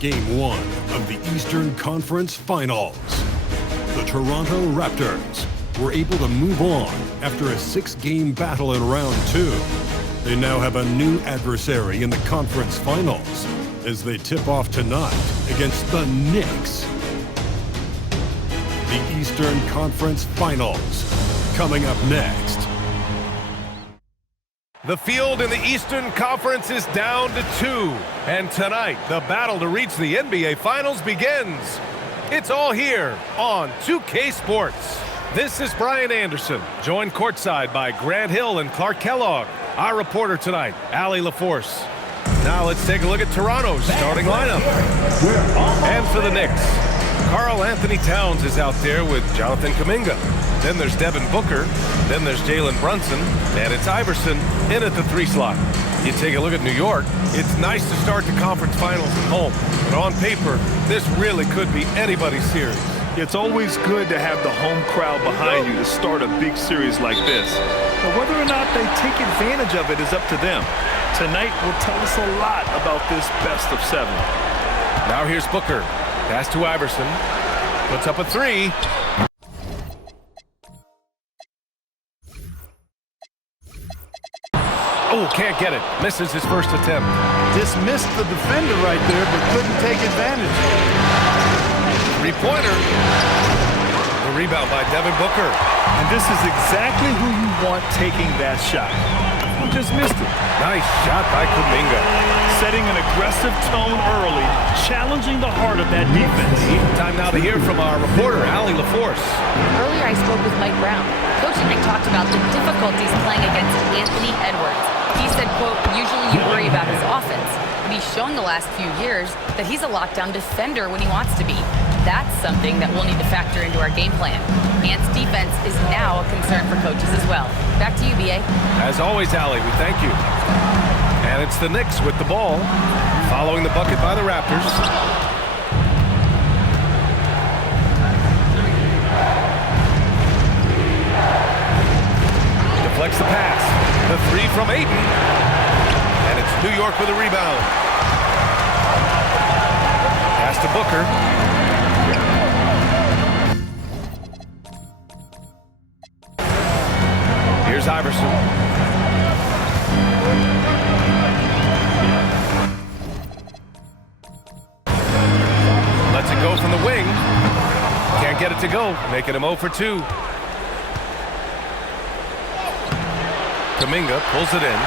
Game 1 of the Eastern Conference Finals. The Toronto Raptors were able to move on after a 6-game battle in round 2. They now have a new adversary in the conference finals as they tip off tonight against the Knicks. The Eastern Conference Finals coming up next. The field in the Eastern Conference is down to 2. And tonight, the battle to reach the NBA Finals begins. It's all here on 2K Sports. This is Brian Anderson, joined courtside by Grant Hill and Clark Kellogg. Our reporter tonight, Allie LaForce. Now let's take a look at Toronto's starting lineup. And for the Knicks, Karl Anthony Towns is out there with Jonathan Kuminga. Then there's Devin Booker. Then there's Jalen Brunson. And it's Iverson in at the 3 slot. You take a look at New York. It's nice to start the conference finals at home. But on paper, this really could be anybody's series. It's always good to have the home crowd behind you to start a big series like this. But whether or not they take advantage of it is up to them. Tonight will tell us a lot about this best of 7. Now here's Booker. Pass to Iverson. Puts up a 3. Oh, can't get it. Misses his first attempt. Dismissed the defender right there, but couldn't take advantage. 3-pointer. The rebound by Devin Booker. And this is exactly who you want taking that shot. He just missed it. Nice shot by Kuminga. Setting an aggressive tone early, challenging the heart of that defense. Time now to hear from our reporter, Allie LaForce. Earlier I spoke with Mike Brown. Coach and I talked about the difficulties playing against Anthony Edwards. He said, quote, usually you worry about his offense, but he's shown the last few years that he's a lockdown defender when he wants to be. That's something that we'll need to factor into our game plan. Ant's defense is now a concern for coaches as well. Back to you, B.A. As always, Allie, we thank you. And it's the Knicks with the ball, following the bucket by the Raptors. Deflects the pass. The 3 from Ayton. And it's New York with a rebound. Pass to Booker. Here's Iverson. Lets it go from the wing. Can't get it to go, making him 0 for 2. Kuminga pulls it in.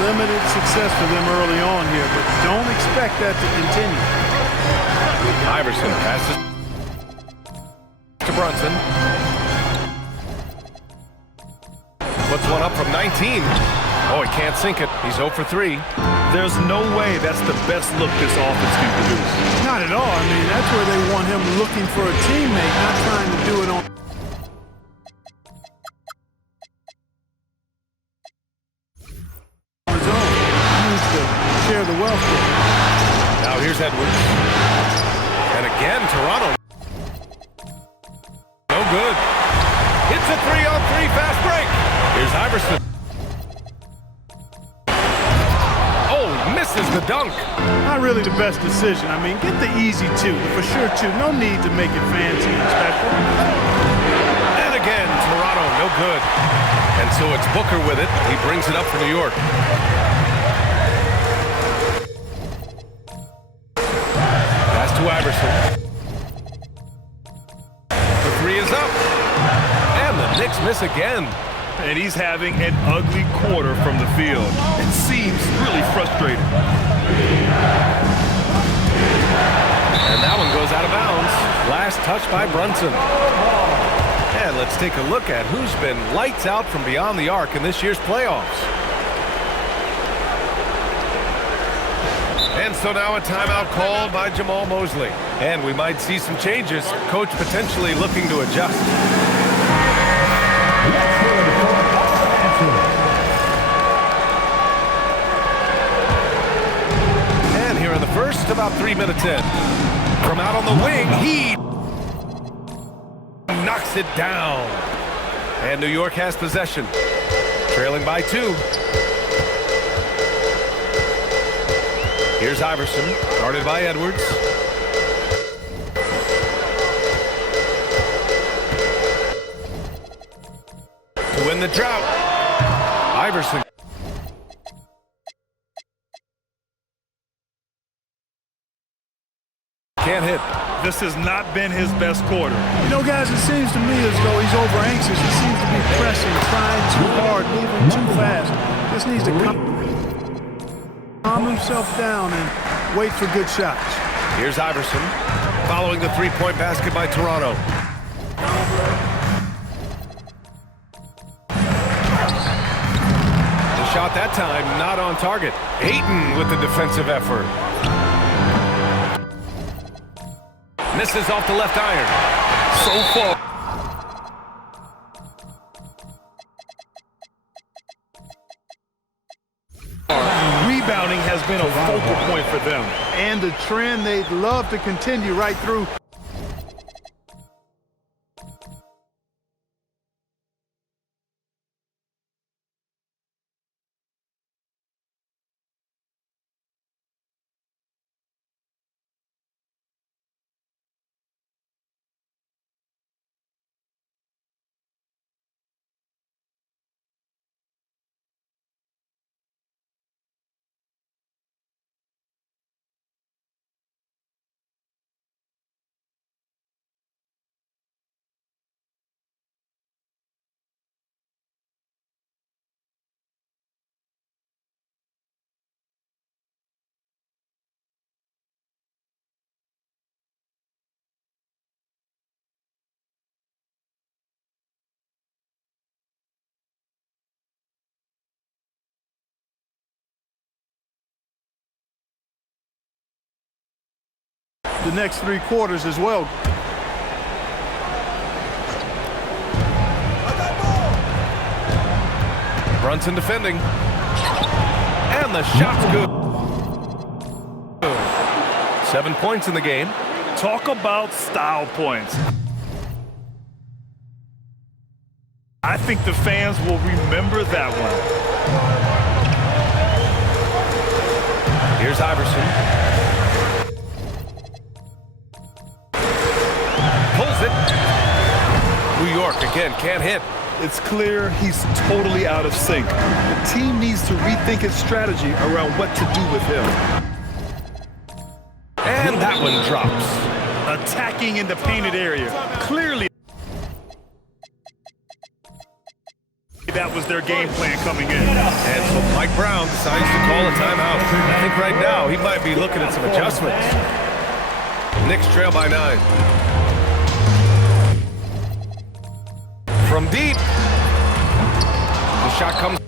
Limited success for them early on here, but don't expect that to continue. Iverson passes to Brunson. Puts one up from 19. Oh, he can't sink it. He's 0 for 3. There's no way that's the best look this offense can produce. Not at all. I mean, that's where they want him looking for a teammate, not trying to do it on his own. He needs to share the wealth with him. Now here's Edwards. And again, Toronto. No good. Hits a 3-on-3 fast break. Here's Iverson. Oh, misses the dunk. Not really the best decision. I mean, get the easy 2, for sure 2. No need to make it fancy and special. And again, Toronto, no good. And so it's Booker with it. He brings it up for New York. Pass to Iverson. The 3 is up. And the Knicks miss again. And he's having an ugly quarter from the field. It seems really frustrating. And that one goes out of bounds. Last touch by Brunson. And let's take a look at who's been lights out from beyond the arc in this year's playoffs. And so now a timeout called by Jamal Mosley. And we might see some changes. Coach potentially looking to adjust. And here in the first, about 3 minutes in. From out on the wing, he knocks it down. And New York has possession. Trailing by 2. Here's Iverson, guarded by Edwards. To win the drought, Iverson. Can't hit. This has not been his best quarter. You know, guys, it seems to me as though he's over anxious. He seems to be pressing, trying too hard, moving too fast. Just needs to calm himself down and wait for good shots. Here's Iverson, following the three-point basket by Toronto. The shot that time not on target. Ayton with the defensive effort. Misses off the left iron. So far. Rebounding has been a focal point for them. And the trend they'd love to continue right through. The next 3 quarters as well. Brunson defending. And the shot's good. 7 points in the game. Talk about style points. I think the fans will remember that one. Here's Iverson. Pulls it. New York again can't hit. It's clear he's totally out of sync. The team needs to rethink its strategy around what to do with him. And that one drops. Attacking in the painted area. Clearly, that was their game plan coming in. And so Mike Brown decides to call a timeout. I think right now he might be looking at some adjustments. Knicks trail by 9. From deep. The shot comes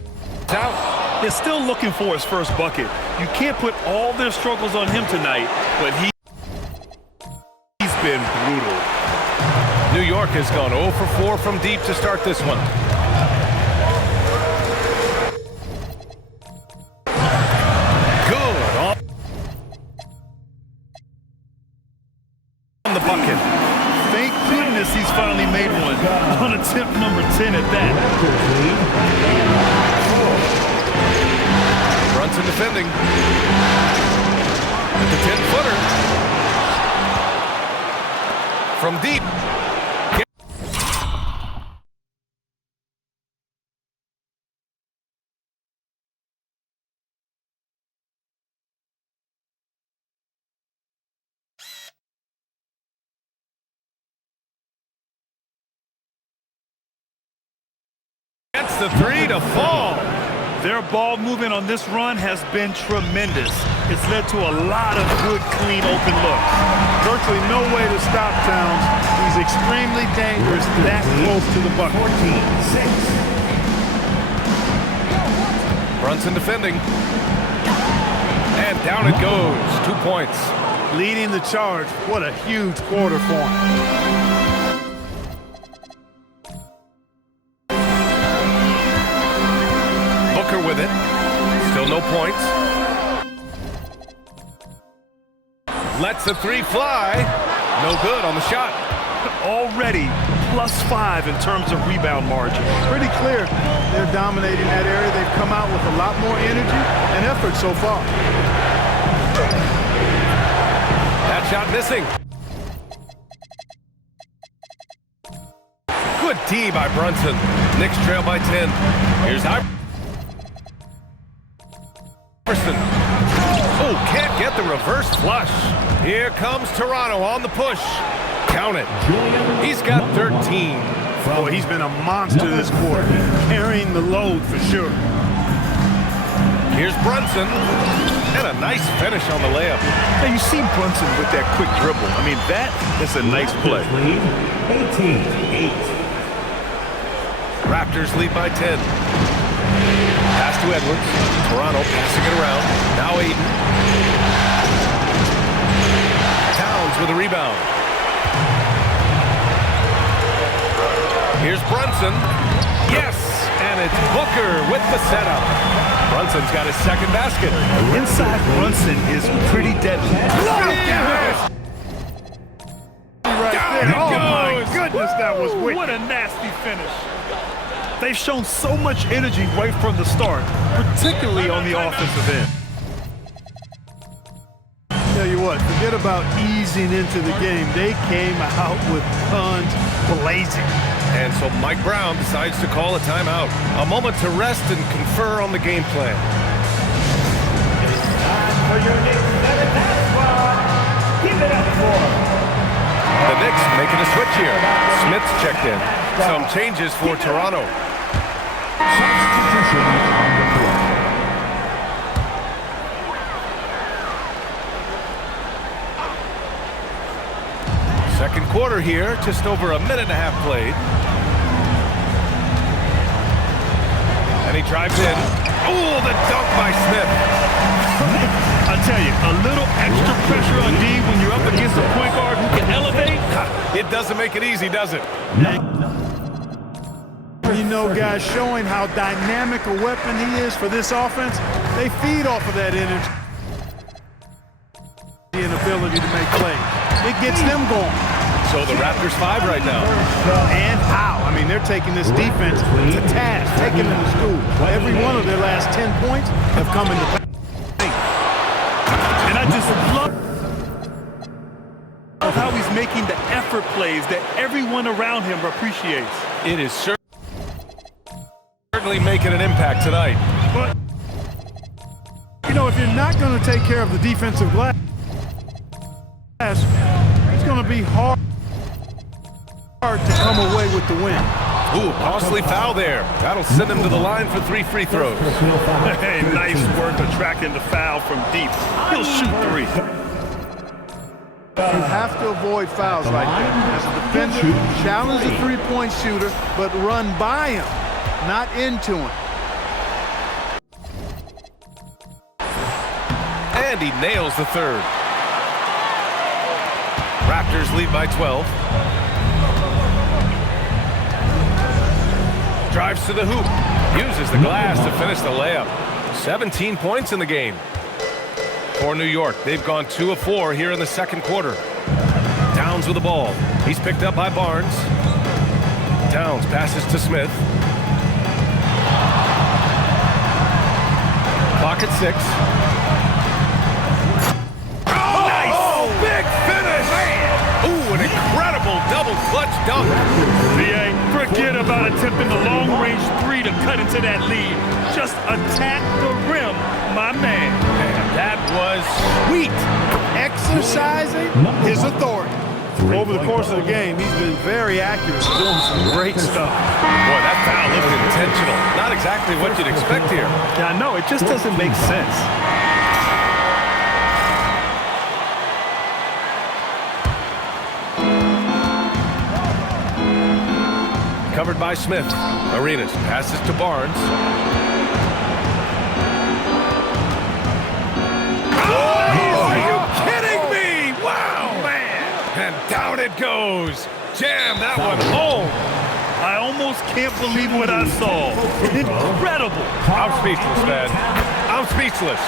out. They're still looking for his first bucket. You can't put all their struggles on him tonight, but he's been brutal. New York has gone 0 for 4 from deep to start this one. Good. On the bucket. Thank goodness he's finally made one. On attempt number 10 at that. Brunson defending. At the 10-footer. From deep. Gets the 3 to fall. Their ball movement on this run has been tremendous. It's led to a lot of good, clean, open looks. Virtually no way to stop Towns. He's extremely dangerous that close to the bucket. 14-6. Brunson defending. And down it goes. 2 points. Leading the charge. What a huge quarter for him. With it. Still no points. Lets the 3 fly. No good on the shot. Already +5 in terms of rebound margin. Pretty clear they're dominating that area. They've come out with a lot more energy and effort so far. That shot missing. Good D by Brunson. Knicks trail by 10. Here's Iverson. Oh, can't get the reverse flush. Here comes Toronto on the push. Count it. He's got 13. Boy, he's been a monster this quarter, carrying the load for sure. Here's Brunson. And a nice finish on the layup. Now you see Brunson with that quick dribble. I mean, that is a nice play. 18-8. Raptors lead by 10. Pass to Edwards. Toronto passing it around. Now Aiden. Towns with a rebound. Here's Brunson. Yes! And it's Booker with the setup. Brunson's got his second basket. Inside Brunson is pretty deadly. Down it Oh, my goes! goodness, that was wicked. What a nasty finish. They've shown so much energy right from the start, particularly on the offensive end. Tell you what, forget about easing into the game. They came out with guns blazing. And so Mike Brown decides to call a timeout. A moment to rest and confer on the game plan. For your Knicks 7th squad, keep it up for. The Knicks making a switch here. Smith's checked in. Some changes for Toronto. Substitution on the floor. Second quarter here, just over a minute and a half played. And he drives in. Oh, the dunk by Smith. I tell you, a little extra pressure on D when you're up against a point guard who can elevate. It doesn't make it easy, does it? You know, guys, showing how dynamic a weapon he is for this offense, they feed off of that energy and ability to make plays. It gets them going. So the Raptors 5 right now. And how? I mean, they're taking this defense to task, taking them to school. Every one of their last 10 points have come in the paint. And I just love how he's making the effort plays that everyone around him appreciates. It is certainly making an impact tonight. But, you know, if you're not going to take care of the defensive glass, it's going to be hard to come away with the win. Ooh, costly foul there. That'll send him to the line for 3 free throws. Hey, nice work attracting the foul from deep. He'll shoot 3. You have to avoid fouls like that. As a defender, challenge the three-point shooter, but run by him, not into him. And he nails the third. Raptors lead by 12. Drives to the hoop. Uses the glass to finish the layup. 17 points in the game. For New York, they've gone 2 of 4 here in the second quarter. Towns with the ball. He's picked up by Barnes. Towns passes to Smith. Clock at 6. Oh, nice! Oh, big finish! Ooh, an incredible double clutch dunk. VA, forget about attempting the long-range 3 to cut into that lead. Just attack the rim, my man. And that was sweet. Exercising his authority. Over the course of the game, he's been very accurate, doing some great stuff. Boy, that foul looked intentional. Not exactly what you'd expect here. Yeah, I know, it just doesn't make sense. Covered by Smith. Arenas passes to Barnes. Are you kidding me? Wow, man. And down it goes. Jam that one home. I almost can't believe what I saw. Incredible. I'm speechless, man. I'm speechless.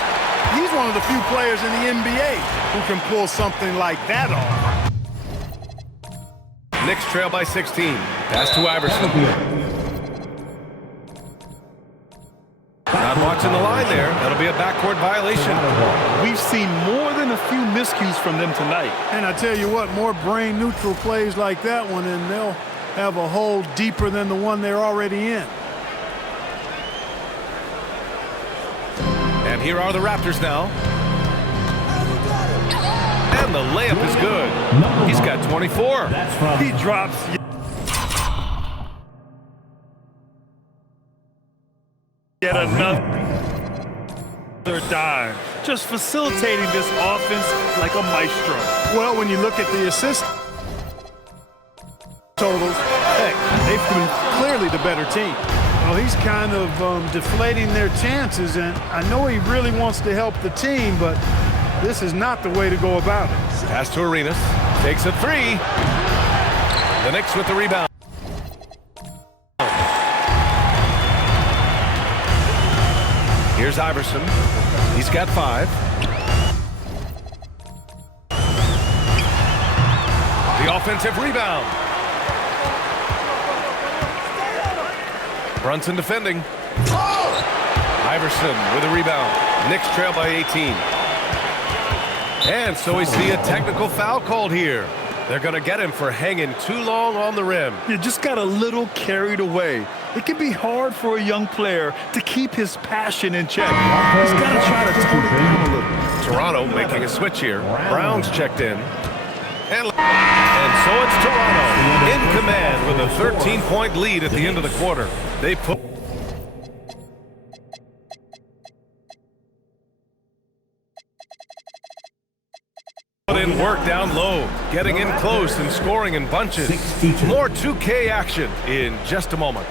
He's one of the few players in the NBA who can pull something like that off. Knicks trail by 16. Pass to Iverson. Not Watching the line there. That'll be a backcourt violation. We've seen more than a few miscues from them tonight. And I tell you what, more brain-neutral plays like that one, and they'll have a hole deeper than the one they're already in. And here are the Raptors now. And the layup is good. He's got 24. He drops. Yet another dime. Just facilitating this offense like a maestro. Well, when you look at the assist totals, heck, they've been clearly the better team. Well, he's kind of deflating their chances, and I know he really wants to help the team, but this is not the way to go about it. Pass to Arenas. Takes a three. The Knicks with the rebound. Here's Iverson. He's got 5. The offensive rebound. Brunson defending. Iverson with a rebound. Knicks trail by 18. And so we see a technical foul called here. They're going to get him for hanging too long on the rim. You just got a little carried away. It can be hard for a young player to keep his passion in check. He's got to try to tone it down a little. Toronto making a switch here. Brown's checked in. And so it's Toronto in command with a 13-point lead at the end of the quarter. They put in work down low, getting in close and scoring in bunches. More 2K action in just a moment.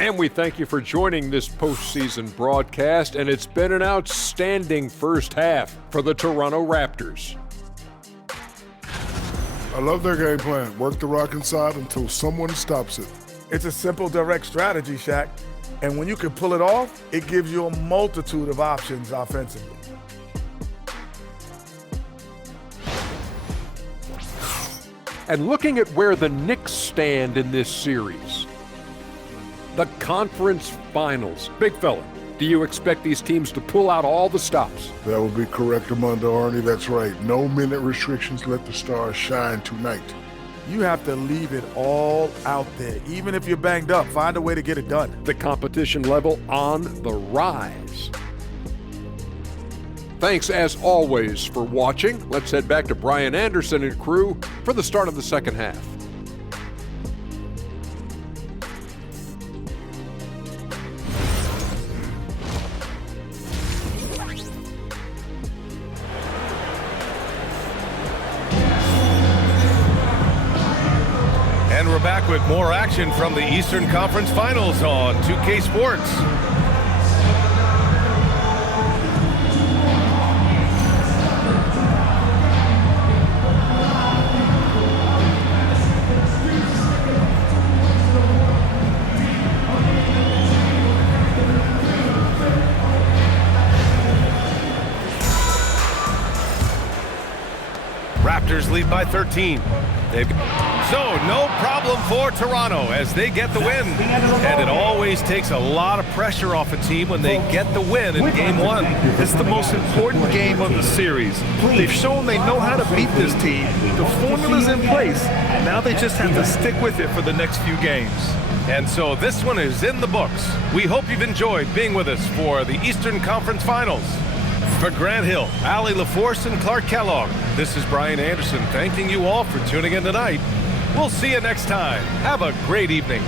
And we thank you for joining this postseason broadcast, and it's been an outstanding first half for the Toronto Raptors. I love their game plan. Work the rock inside until someone stops it. It's a simple, direct strategy, Shaq. And when you can pull it off, it gives you a multitude of options offensively. And looking at where the Knicks stand in this series, the conference finals. Big fella, do you expect these teams to pull out all the stops? That would be correct, Armando Arnie. That's right. No minute restrictions. Let the stars shine tonight. You have to leave it all out there. Even if you're banged up, find a way to get it done. The competition level on the rise. Thanks, as always, for watching. Let's head back to Brian Anderson and crew for the start of the second half. And we're back with more action from the Eastern Conference Finals on 2K Sports. Raptors lead by 13. So no problem for Toronto as they get the win. And it always takes a lot of pressure off a team when they get the win in Game 1. It's the most important game of the series. They've shown they know how to beat this team. The formula's in place. Now they just have to stick with it for the next few games. And so this one is in the books. We hope you've enjoyed being with us for the Eastern Conference Finals. For Grant Hill, Allie LaForce, and Clark Kellogg, this is Brian Anderson thanking you all for tuning in tonight. We'll see you next time. Have a great evening.